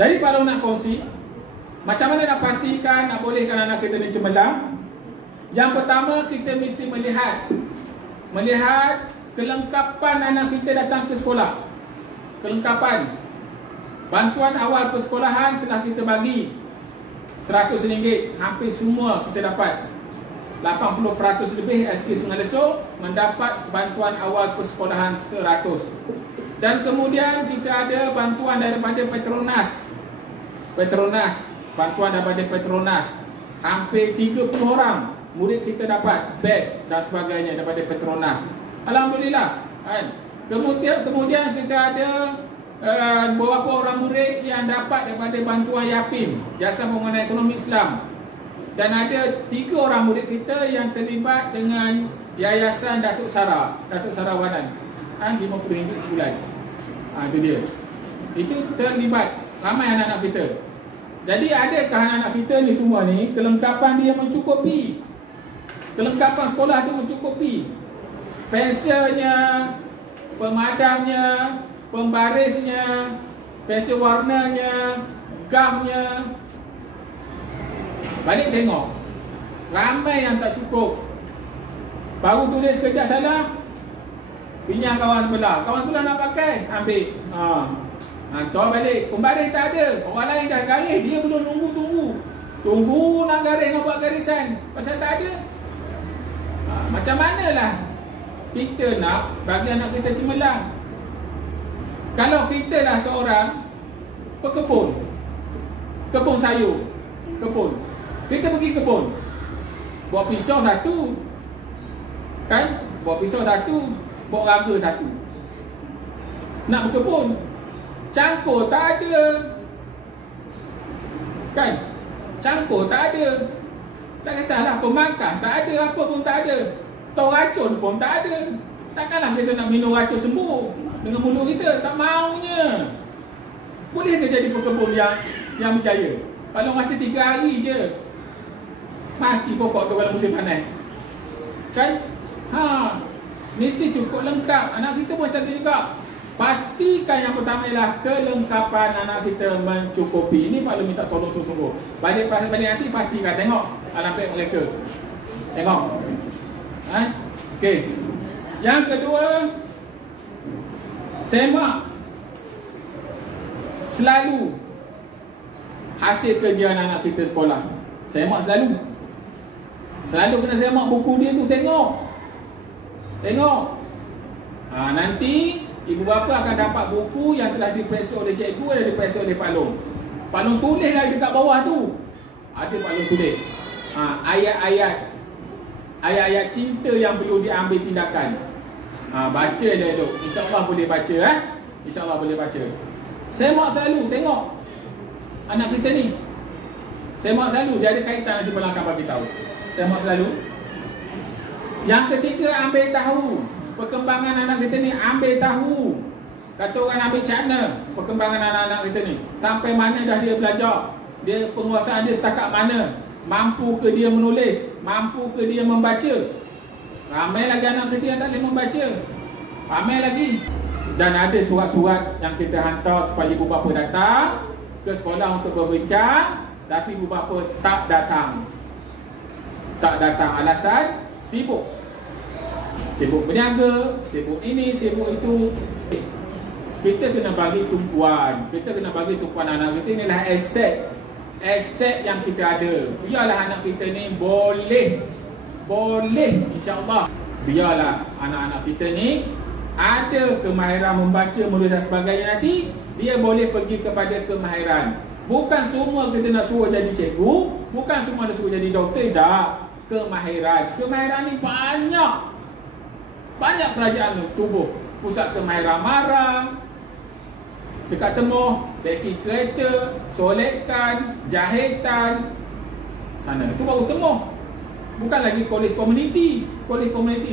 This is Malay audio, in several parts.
Jadi kalau nak kongsi, macam mana nak pastikan, nak bolehkan anak kita ni cemerlang? Yang pertama, kita mesti melihat kelengkapan anak kita datang ke sekolah. Kelengkapan. Bantuan awal persekolahan telah kita bagi RM100, hampir semua kita dapat. 80% lebih SK Sungai Lesok mendapat bantuan awal persekolahan 100. Dan kemudian kita ada bantuan daripada Petronas. Bantuan daripada Petronas. Hampir 30 orang murid kita dapat beg dan sebagainya daripada Petronas. Alhamdulillah. Kemudian kita ada beberapa orang murid yang dapat daripada bantuan YAPIM, Jasa Penguatkan Ekonomi Islam. Dan ada 3 orang murid kita yang terlibat dengan Yayasan Datuk Sara Wanan, RM50 sebulan. Itu dia. Itu terlibat ramai anak-anak kita. Jadi adakah anak-anak kita ni semua ni kelengkapan dia mencukupi? Kelengkapan sekolah tu mencukupi. Pensilnya, pemadamnya, pembarisnya, pensel warnanya, gamnya. Balik tengok, ramai yang tak cukup. Baru tulis sekejap salah, pinjam kawan sebelah nak pakai, ambil. Hantar balik. Pembaris tak ada. Orang lain dah garis, dia belum Tunggu nak garis, nak buat garisan, pasal tak ada. Macam manalah kita nak bagi anak kita cemerlang? Kalau kita lah seorang pekebun, kebun sayur, kita pergi kebun, bawa pisau satu, kan? Bawa pisau satu, bawa raga satu. Nak berkebun, cangkul tak ada, kan? Cangkul tak ada. Tak kisahlah, pemangkas tak ada, apa pun tak ada. Tau racun pun tak ada. Takkanlah kita nak minum racun sembuh dengan mulut kita, tak maunya. Boleh ke jadi pekebun yang berjaya? Kalau masa 3 hari je mati pokok tu kalau musim panas, kan? Mesti cukup lengkap. Anak kita pun macam tu juga. Pastikan yang pertama ialah kelengkapan anak kita mencukupi. Ini Pak Long minta tolong sungguh-sungguh. Balik nanti pastikan, tengok anak mereka. Tengok. Okey. Yang kedua, semak selalu hasil kerja anak kita sekolah. Semak selalu. Selalu kena semak buku dia tu, tengok. Nanti ibu bapa akan dapat buku yang telah diperiksa oleh cikgu dan diperiksa oleh Pak Long. Pak Long tulis lagi dekat bawah tu. Ada Pak Long tulis. Ayat-ayat cinta yang perlu diambil tindakan. Baca dia tu. InsyaAllah boleh baca. InsyaAllah boleh baca. Semak selalu, tengok anak kita ni. Semak selalu, dia ada kaitan nanti Pak Long akan bagi tahu. Semak selalu. Yang ketiga, ambil tahu perkembangan anak kita ni. Ambil tahu. Kata orang ambil cakna perkembangan anak-anak kita ni. Sampai mana dah dia belajar, dia penguasaan dia setakat mana, mampu ke dia menulis, mampu ke dia membaca. Ramai lagi anak kita yang tak boleh membaca, ramai lagi. Dan ada surat-surat yang kita hantar supaya ibu bapa datang ke sekolah untuk berbincang, tapi ibu bapa tak datang. Alasan sibuk berniaga, sibuk ini, sibuk itu. Kita kena bagi tumpuan. Anak kita ni adalah aset yang kita ada. Biarlah anak kita ni boleh insya-Allah. Biarlah anak-anak kita ni ada kemahiran membaca, menulis dan sebagainya, nanti dia boleh pergi kepada kemahiran. Bukan semua kita nak suruh jadi cikgu, bukan semua nak suruh jadi doktor, dah. Kemahiran ni banyak kerajaan tubuh. Pusat kemahiran marang, dekat Temuh, beki kereta, solekan, jahitan. Sana itu baru Temuh. Bukan lagi kolej komuniti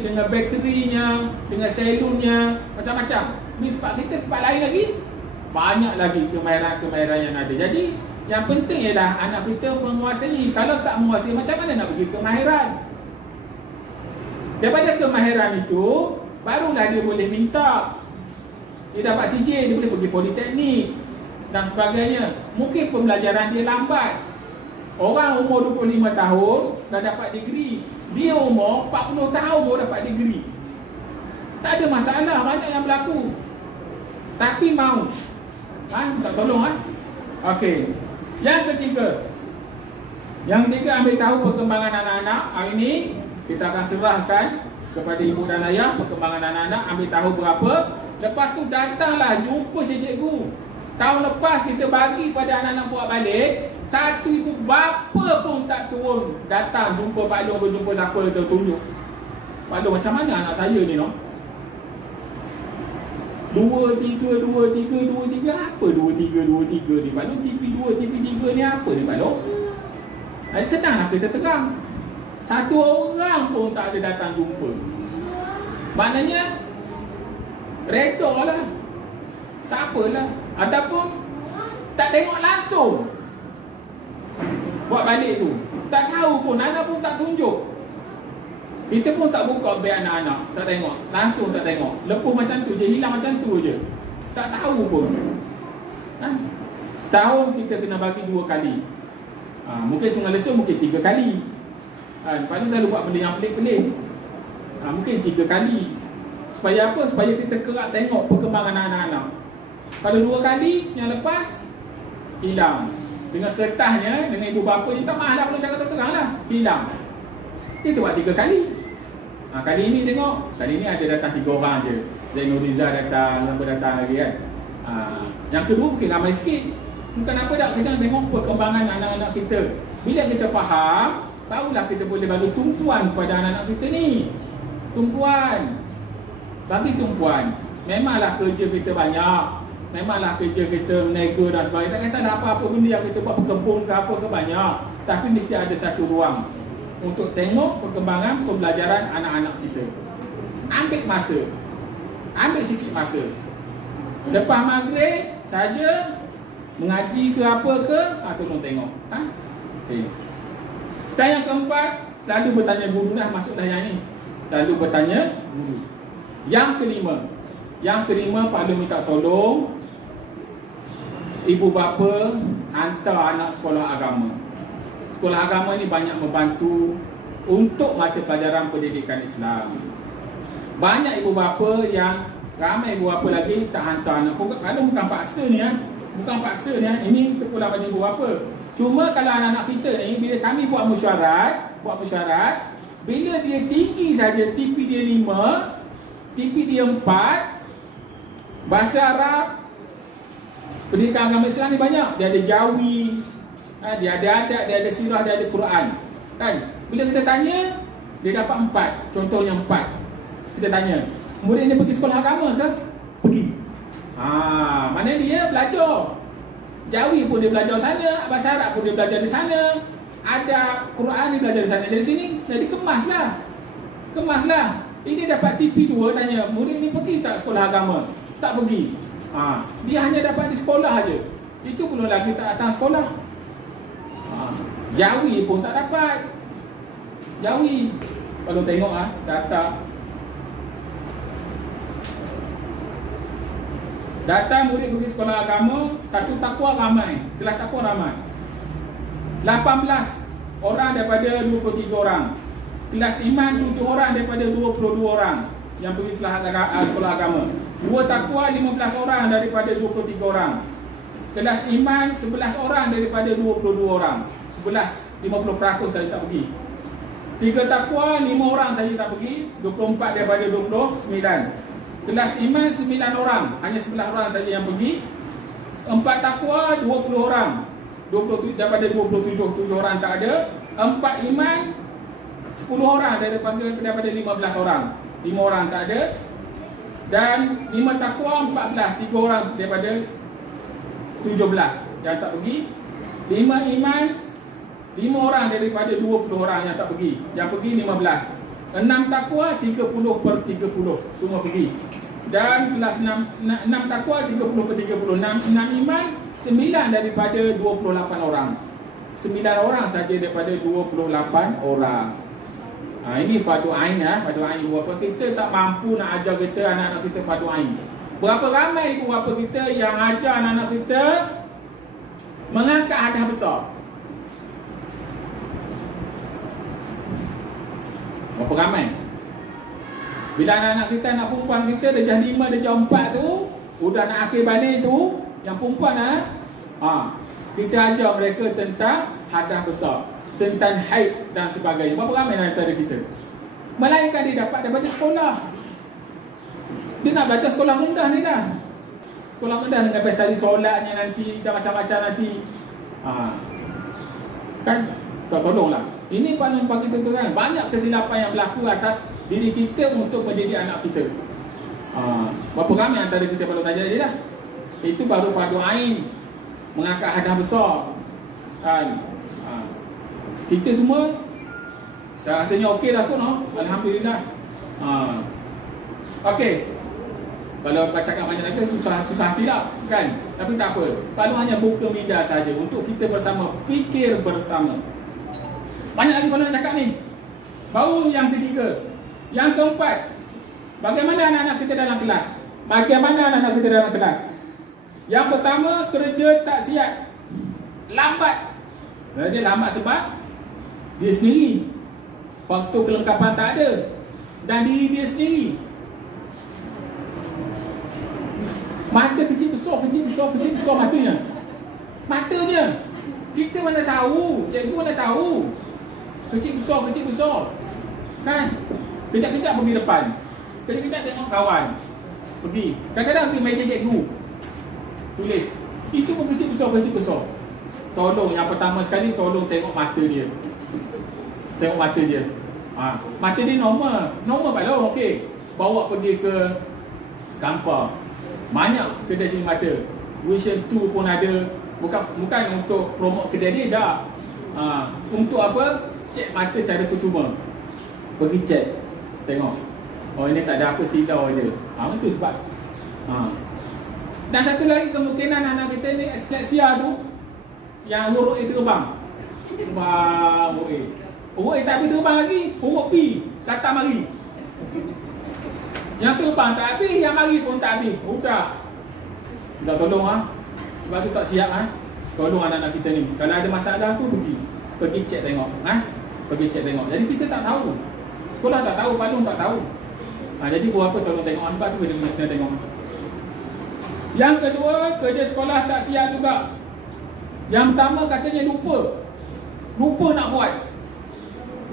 dengan bakerinya, dengan salonnya, macam-macam. Ni tempat kita, tempat lain lagi. Banyak lagi kemahiran yang ada. Jadi yang penting ialah anak kita menguasai. Kalau tak menguasai, macam mana nak pergi kemahiran? Daripada kemahiran itu, barulah dia boleh minta. Dia dapat CJ, dia boleh pergi politeknik. dan sebagainya. Mungkin pembelajaran dia lambat. Orang umur 25 tahun dah dapat degree. Dia umur 40 tahun baru dapat degree. Tak ada masalah, banyak yang berlaku. Tapi mau. Tak tolong Okey. Yang ketiga. Ambil tahu perkembangan anak-anak. Hari ini kita akan serahkan kepada ibu dan ayah perkembangan anak-anak, ambil tahu berapa. Lepas tu datanglah jumpa cikgu. Tahun lepas kita bagi pada anak-anak buat balik, satu ibu bapa pun tak turun datang jumpa Pak Long, berjumpa siapa tu tunjuk. Pak Long, macam mana anak saya ni no? 2, 3, 2, 3, 2, 3. Apa 2, 3, 2, 3 ni Pak Long? TV 2, TV 3 ni apa ni Pak Long? Senanglah kita terang. Satu orang pun tak ada datang jumpa. Maknanya redha lah. Tak apalah. Ataupun tak tengok langsung buat balik tu. Tak tahu pun, anak pun tak tunjuk. Kita pun tak buka beg anak-anak, tak tengok. Langsung tak tengok. Lepuh macam tu je, hilang macam tu je. Tak tahu pun. Setahun kita kena bagi 2 kali. Mungkin Sungai Lesung mungkin 3 kali. Lepas tu selalu buat benda yang pelik-pelik. Mungkin 3 kali. Supaya apa? Supaya kita kerap tengok perkembangan anak-anak. Kalau 2 kali, yang lepas hilang. Dengan kertasnya, dengan ibu bapa ni, tak malah perlu cakap terang lah. Hilang. Kita buat 3 kali. Kali ini tengok, kali ini ada datang 3 orang je. Zainul Rizal datang, siapa datang lagi kan. Yang kedua mungkin ramai sikit. Kenapa tak kita nak tengok perkembangan anak-anak kita. Bila kita faham, barulah kita boleh bagi tumpuan kepada anak-anak kita ni. Tumpuan. Bagi tumpuan. Memanglah kerja kita banyak. Memanglah kerja kita menega dan sebagainya. Tak kisah apa-apa benda yang kita buat, berkebun ke apa ke banyak. Tapi mesti ada satu ruang untuk tengok perkembangan pembelajaran anak-anak kita. Ambil masa. Ambil sikit masa. Lepas maghrib saja mengaji ke apa ke, tolong tengok. Okay. Dan yang keempat, selalu bertanya guru dah, masuklah yang ni. Selalu bertanya guru. Yang kelima, Pak Long minta tolong ibu bapa hantar anak sekolah agama. Sekolah agama ni banyak membantu untuk mata pelajaran pendidikan Islam. Banyak ibu bapa yang, ramai ibu bapa lagi tak hantar anak. Kalau bukan paksa ni bukan paksa ni ini terpulang pada ibu bapa. Cuma kalau anak-anak kita ni, bila kami buat mesyuarat, bila dia tinggi saja, TP dia 5, TP dia 4, bahasa Arab, pendidikan agama Islam ni banyak. Dia ada jawi, dia ada adat, dia ada sirah, dia ada Quran. Kan? Bila kita tanya, dia dapat 4. Contohnya 4. Kita tanya, murid ni pergi sekolah agama ke? Pergi. Mana dia belajar. Jawi pun dia belajar sana, bahasa Arab pun dia belajar di sana, ada Quran dia belajar di sana, dari sini. Jadi kemaslah. Ini dapat TP2, tanya, murid ni pergi tak sekolah agama? Tak pergi. Dia hanya dapat di sekolah aja. Itu belum lagi tak datang sekolah. Jawi pun tak dapat. Jawi. Kalau tengok data murid pergi sekolah agama, satu takwa ramai. Kelas takwa ramai. 18 orang daripada 23 orang. Kelas iman 7 orang daripada 22 orang yang pergi kelas sekolah agama. 2 takwa 15 orang daripada 23 orang. Kelas iman 11 orang daripada 22 orang. 11, 50% saja tak pergi. 3 takwa 5 orang saja tak pergi, 24 daripada 29. Kelas iman 9 orang, hanya 11 orang saja yang pergi. 4 takwa 20 orang, 27 daripada 27, 7 orang tak ada. 4 iman 10 orang daripada 15 orang, 5 orang tak ada. Dan 5 takwa 14, 3 orang daripada 17 yang tak pergi. 5 iman 5 orang daripada 20 orang yang tak pergi, yang pergi 15. 6 takwa 30/30 semua pergi. Dan kelas 6 takwa 30/30. 6 iman 9 daripada 28 orang. 9 orang saja daripada 28 orang. Ini fardu ain Fardu ain ibu bapa. Kita tak mampu nak ajar kita anak-anak kita fardu ain. Berapa ramai ibu bapa kita yang ajar anak-anak kita mengangkat hadiah besar? Berapa ramai? Bila anak-anak kita, anak perempuan kita darjah 5, darjah 4 tu, udah nak akhir balik tu, yang perempuan kita ajar mereka tentang hadiah besar, tentang haid dan sebagainya. Berapa ramai antara kita? Melainkan dia dapat daripada sekolah. Dia nak belajar sekolah rendah ni dah. Sekolah rendah dengan pasal solatnya nanti, dan macam-macam nanti. Kan? Tolonglah. Ini Pak Nampak kita terang. Banyak kesilapan yang berlaku atas diri kita untuk mendidik anak kita. Berapa ramai antara kita perlu tanya dia dah. Itu baru fardu ain, mengangkat hadiah besar. Kan? Kita semua rasanya okey dah pun, alhamdulillah. Okey. Kalau cakap banyak lagi susah tidak kan? Tapi tak apa. Kalau hanya buka minda saja untuk kita bersama fikir bersama. Banyak lagi kalau nak cakap ni. Baru yang ketiga. Yang keempat, bagaimana anak-anak kita dalam kelas? Bagaimana anak-anak kita dalam kelas? Yang pertama, kerja tak siap, lambat. Dia lambat sebab dia sendiri, faktor kelengkapan tak ada, dan diri dia sendiri. Mata kecil besar matanya. Matanya. Kita mana tahu, cikgu mana tahu. Kecil besar. Kan? Kejap-kejap pergi depan. Kejap-kejap tengok kawan. Pergi. Kadang-kadang pergi meja cikgu. Tulis. Itu pun kecil besar. Tolong yang pertama sekali, tolong tengok mata dia. Tengok mata dia. Mata dia normal balong, okey. Bawa pergi ke Gampar. Banyak kedai sini mata. Vision 2 pun ada. Bukan untuk promote kedai dia dah. Untuk apa? Cek mata secara percuma. Pergi cek. Tengok. Oh, ini tak ada apa, silau je. Itu sebab. Dan satu lagi kemungkinan anak kita ni eksleksia tu, yang huruf A terbang. Huruf A tak habis terbang lagi, huruf P datang mari. Yang terbang tak habis, yang mari pun tak habis. Udah tolong sebab tu tak siap. Tolong anak-anak kita ni. Kalau ada masalah tu, pergi cek tengok. Pergi cek tengok. Jadi kita tak tahu. Sekolah tak tahu, Palung tak tahu. Jadi buat apa tolong tengok. Sebab tu kena tengok. Yang kedua, kerja sekolah tak siap juga. Yang pertama katanya lupa nak buat.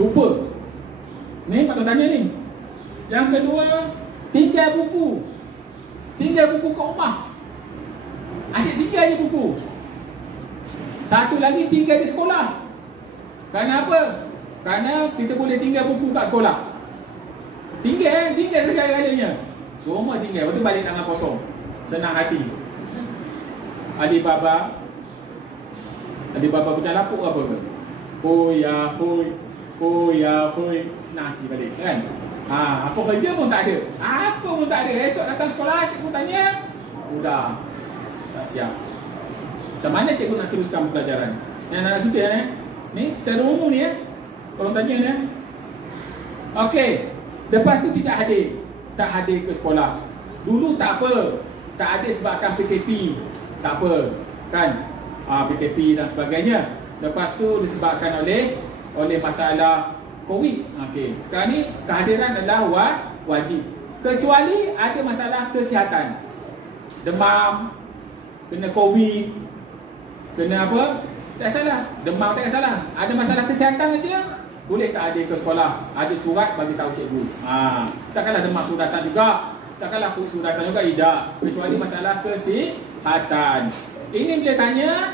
Lupa. Ni patut tanya ni. Yang kedua, tinggal buku kat rumah. Asyik tinggal je buku. Satu lagi, tinggal di sekolah. Kenapa? Kerana kita boleh tinggal buku kat sekolah. Tinggal segala-galanya. Semua tinggal, lepas tu balik tangan kosong. Senang hati. Alibaba macam lapuk apa ke? Hoi. Senang hati balik kan? Apa kerja pun tak ada. Apa pun tak ada. Esok datang sekolah, cikgu tanya, udah tak siap. Macam mana cikgu nak teruskan pelajaran? Yang anak kita ni secara umum ni kalau tanya ni. Okey. Lepas tu tak hadir ke sekolah. Dulu tak apa. Tak ada sebabkan PKP. Tak apa. Kan? PKP dan sebagainya. Lepas tu disebabkan oleh masalah COVID. Okey. Sekarang ni kehadiran adalah wajib. Kecuali ada masalah kesihatan. Demam, kena COVID, kena apa? Tak salah. Demam tak salah. Ada masalah kesihatan saja, boleh tak hadir ke sekolah. Ada surat bagi tahu cikgu. Takkanlah demam sudah datang juga. Takkanlah COVID sudah datang juga. Tidak. Kecuali masalah kesihatan. Ini boleh tanya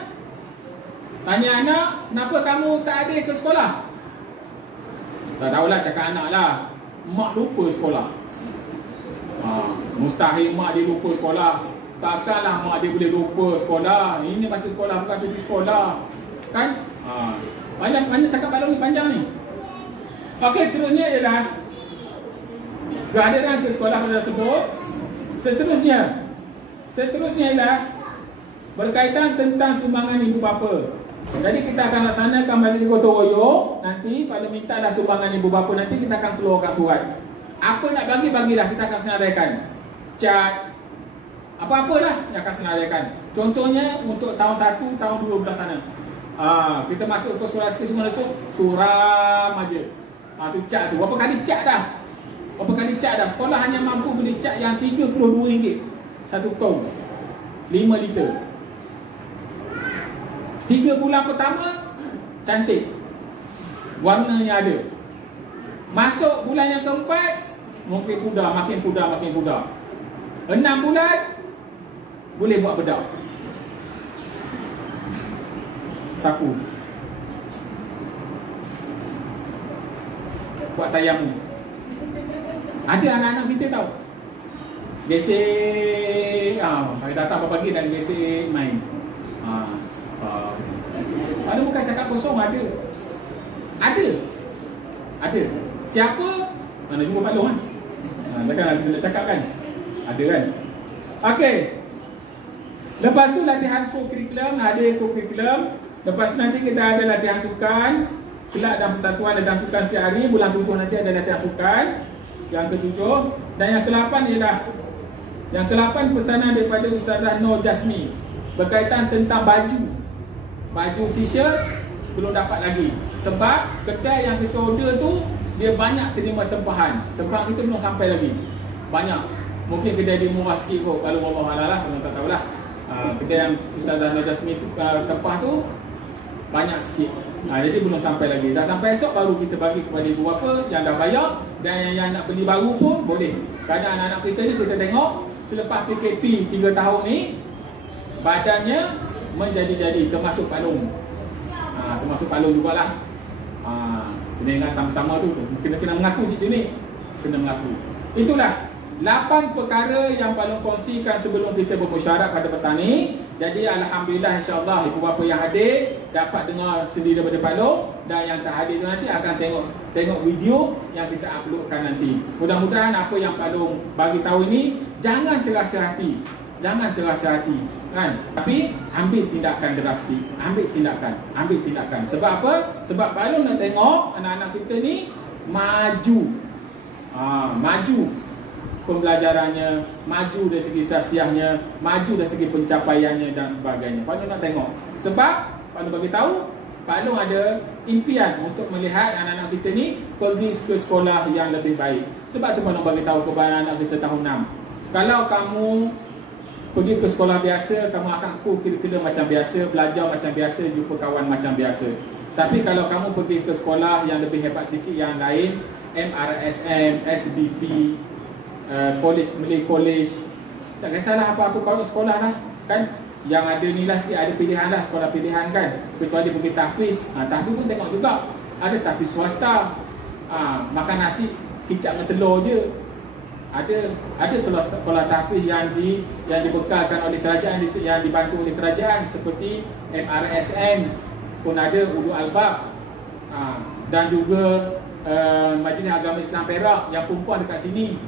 anak, kenapa kamu tak hadir ke sekolah? Tak tahulah, cakap anak lah. Mak lupa sekolah. Mustahil mak dia lupa sekolah. Takkanlah mak dia boleh lupa sekolah. Ini masa sekolah, bukan cuti sekolah. Kan? Banyak cakap balong ni, panjang ni. Okey, seterusnya ialah kehadiran ke sekolah tersebut. Seterusnya ialah berkaitan tentang sumbangan ibu bapa. Jadi kita akan laksanakan balik gotong royong. Nanti pada minta dah sumbangan ibu bapa, nanti kita akan keluarkan surat. Apa nak bagilah, kita akan senaraikan. Cat, Apa-apalah yang akan senaraikan. Contohnya untuk tahun 1, tahun 2 belah sana. Kita masuk ke sekolah sikit semua masuk, suram aja. Tu cat tu. Berapa kali cat dah? Berapa kali cat dah? Sekolah hanya mampu beli cat yang RM32 satu tong. 5 liter. 3 bulan pertama cantik. Warnanya ada. Masuk bulan yang keempat, mungkin pudar, makin pudar, makin pudar. 6 bulan boleh buat bedak. Sapu. Buat tayamu. Ada anak-anak kita tahu. Gesek, hari datang pagi dan gesek main. Ada bukan cakap kosong, ada. Ada. Siapa? Mana jumpa Pak Long kan? Takkan kita cakap kan? Ada kan? Okey. Lepas tu latihan co-curriculum, ada co-curriculum. Lepas tu nanti kita ada latihan sukan. Kelak dan persatuan latihan sukan setiap hari. Bulan 7 nanti ada latihan sukan. Yang ke-7. Dan yang ke-8 ialah yang ke-8 pesanan daripada Ustazah Nur Jasmi berkaitan tentang baju t-shirt belum dapat lagi. Sebab kedai yang kita order tu dia banyak terima tempahan. Sebab kita belum sampai lagi. Banyak. Mungkin kedai dia murah sikit kot. Kalau Allah halal lah, kalau tak tahulah. Kedai yang Ustazah Nur Jasmi tempah tu banyak sikit. Jadi belum sampai lagi. Dah sampai esok baru kita bagi kepada ibu bapa yang dah bayar. Dan yang nak beli baru pun boleh. Kadang anak-anak kita ni kita tengok selepas PKP 3 tahun ni badannya menjadi-jadi, termasuk Pak Long. Termasuk Pak Long jugalah. Kena ingat sama-sama tu. Kena mengaku situ ni. Kena mengaku. Itulah 8 perkara yang Pak Long kongsikan sebelum kita bermusyawarah pada petang ni. Jadi alhamdulillah, insya-Allah ibu bapa yang hadir dapat dengar sendiri daripada Pak Long, dan yang tak hadir tu nanti akan tengok video yang kita uploadkan nanti. Mudah-mudahan apa yang Pak Long bagi tahu ini jangan terasa hati. Jangan terasa hati, kan? Tapi ambil tindakan drastik, ambil tindakan. Sebab apa? Sebab Pak Long nak tengok anak-anak kita ni maju. Maju pembelajarannya, maju dari segi sasiahnya, maju dari segi pencapaiannya dan sebagainya. Pak Long nak tengok. Sebab Pak Long bagi tahu, Pak Long ada impian untuk melihat anak-anak kita ni pergi ke sekolah yang lebih baik. Sebab tu Pak Long bagi tahu kepada anak kita tahun 6. Kalau kamu pergi ke sekolah biasa, kamu akan curriculum macam biasa, belajar macam biasa, jumpa kawan macam biasa. Tapi kalau kamu pergi ke sekolah yang lebih hebat sikit yang lain, MRSM, SBP, Malay College, tak kisahlah apa-apa kalau sekolah lah, kan? Yang ada nilai sikit, ada pilihan lah, sekolah pilihan kan. Kecuali pergi tahfiz, tahfiz pun tengok juga. Ada tahfiz swasta, makan nasi kicap dengan telur je. Ada sekolah tahfiz yang dibekalkan oleh kerajaan, yang dibantu oleh kerajaan, seperti MRSM pun ada, Ulul Albab, dan juga Majlis Agama Islam Perak yang perempuan dekat sini,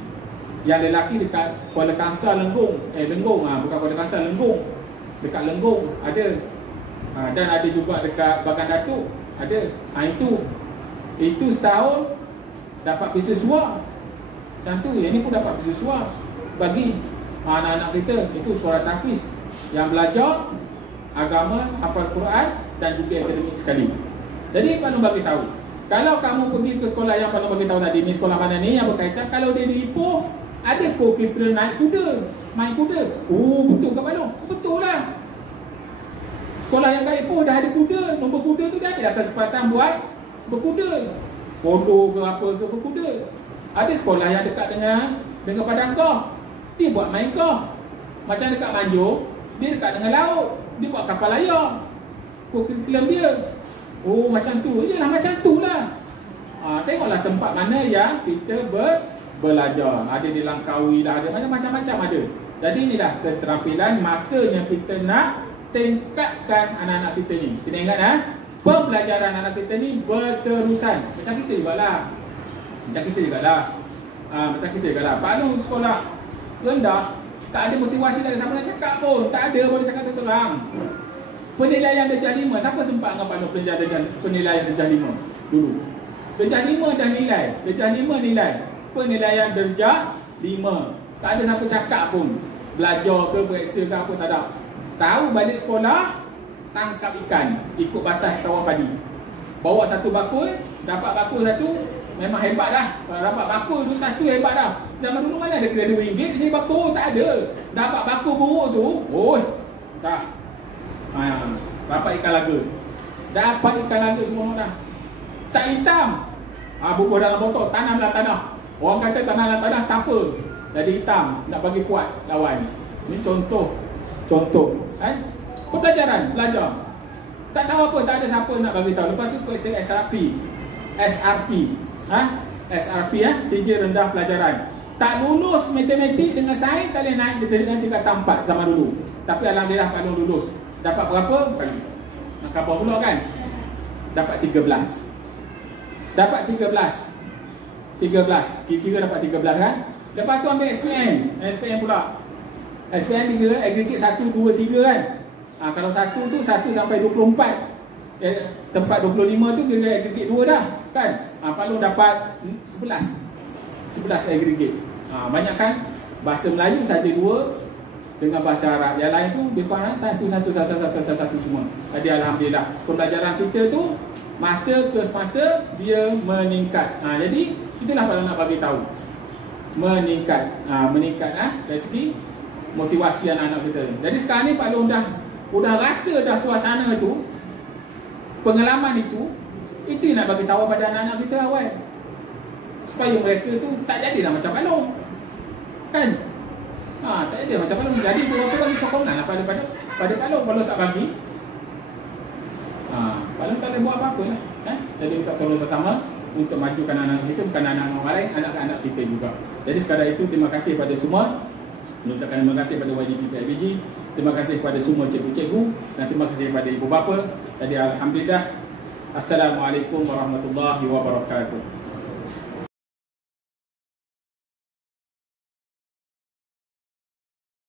yang lelaki dekat Kuala Kangsar Lenggong, bukan Kuala Kangsar, Lenggong, dekat Lenggong ada, dan ada juga dekat Bagan Datuk ada. Itu setahun dapat beasiswa. Dan tu yang ni pun dapat beasiswa bagi anak-anak kita. Itu suara tahfiz yang belajar agama, hafal Quran dan juga akademik sekali. Jadi Pak Long bagi tahu, kalau kamu pergi ke sekolah yang Pak Long bagi tahu tadi ni, sekolah mana ni yang berkaitan, kalau dia di Ipoh ada co-curricular naik kuda, main kuda. Betul ke Pak Long? Betul lah. Sekolah yang kat Ipoh dah ada kuda, nombor kuda tu dah ada kesempatan buat berkuda, polo ke apa ke berkuda. Ada sekolah yang dekat dengan padang golf, dia buat main golf. Macam dekat Manjung, dia dekat dengan laut, dia buat kapal layar. Curriculum dia macam tu. Yalah macam tu lah. Tengoklah tempat mana yang kita belajar. Ada di Langkawi lah, ada macam-macam ada. Jadi inilah keterampilan masanya kita nak tingkatkan anak-anak kita ni. Kena ingat pembelajaran anak kita ni berterusan. Macam kita jugalah. Macam kita jugalah. Pak Long sekolah rendah, tak ada motivasi, tak ada siapa nak cakap pun. Tak ada, boleh cakap terang. Penilaian darjah 5, siapa sempat dengan Pak Long penilaian darjah 5 dulu? Darjah 5 dah nilai, darjah 5 nilai. Penilaian darjah 5, tak ada siapa cakap pun. belajar ke, bereksa ke apa, tak ada. Tahu balik sekolah, tangkap ikan, ikut batas sawah padi. Bawa satu bakul, dapat bakul satu, memang hebat dah. Kalau dapat bakul tu satu hebat dah. Zaman dulu mana ada kedai RM2 di sini bakul? Tak ada. Dapat bakul buruk tu, dah. Dapat ikan laga. Dapat ikan laga semua dah. Tak hitam. Bubuh dalam botol, tanam dalam tanah. Orang kata tanam dalam tanah tak apa. Jadi hitam, nak bagi kuat lawan. Ini contoh. Pembelajaran, belajar. Tak tahu apa, tak ada siapa nak bagi tahu. Lepas tu kuasa SRP. SRP sijil rendah pelajaran. Tak lulus matematik dengan sains tak boleh naik dengan tingkat 4 zaman dulu. Tapi alhamdulillah Pak Long lulus. Dapat berapa? Nak khabar pula kan? Dapat 13. Dapat 13. Kira-kira dapat 13 kan? Lepas tu ambil SPM pula. SPM 3, aggregate 1, 2, 3 kan? Kalau 1 tu 1 sampai 24. Tempat 25 tu kira aggregate 2 dah kan? Pak Long dapat 11 aggregate. Banyak kan? Bahasa Melayu saja 2 dengan bahasa Arab. Yang lain tu lebih kurang satu semua. Jadi alhamdulillah pembelajaran kita tu masa ke semasa dia meningkat. Jadi itulah Pak Long nak bagi tahu. Meningkat dari segi motivasi anak-anak kita. Jadi sekarang ni Pak Long dah rasa dah suasana tu, pengalaman itu yang nak bagi tahu pada anak-anak kita awal. Supaya mereka tu tak jadilah macam Pak Long. Kan? Tak jadi macam Pak Long. Jadi berapa bagi sokongan pada Pak Long. Kalau tak bagi, Pak Long tak boleh buat apa-apa lah. Jadi kita tolong bersama untuk majukan anak-anak kita, bukan anak-anak orang lain, anak-anak kita juga. Jadi sekadar itu, terima kasih kepada semua. Mengucapkan terima kasih kepada YDP PIBG, terima kasih kepada semua cikgu-cikgu, dan terima kasih kepada ibu bapa. Jadi alhamdulillah. Assalamualaikum warahmatullahi wabarakatuh.